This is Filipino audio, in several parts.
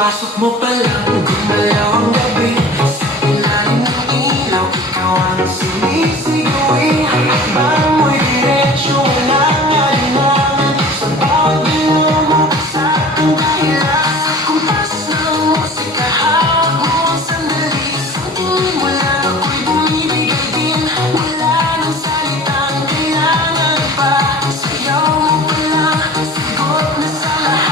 Pagpasok mo pa lang, gumalaw ang gabi. Sa ilalim ng ilaw, ikaw ang sinisigawi. Hakbang mo'y diretsyo, walang alinlangan. Sa bawat galaw mo, sa aking dahilan. Kumpas ng musika, hawak mo ang sandali. Sa tingin mo lang ako'y bumibigay din. Wala nang salitang kailangan pa. Sayaw mo pa lang, sagot na sa lahat.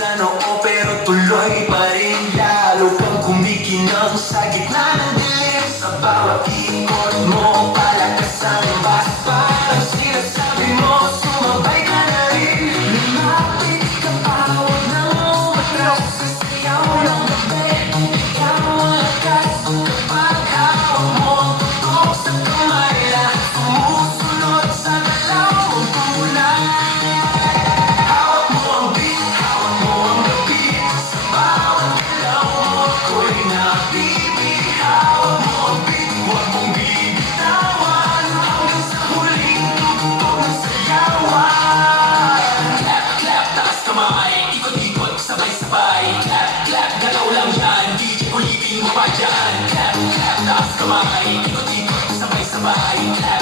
Sa noo pero tuloy pa rin. Lalo pang kumikinang sa gitna ng dilim. Sa bawat ikot mo, palakas ang bas. Parang sinasabi mo, sumabay ka na rin. Lumapit ka pa, huwag nang umatras. Sasayaw ng gabi, ikaw ang lakas. Kapag hawak mo ang tutok sa kamay, lahat sumusunod sa galaw mong kulay. Clap, clap, taas kamay, ikot-ikot, sabay-sabay. Clap,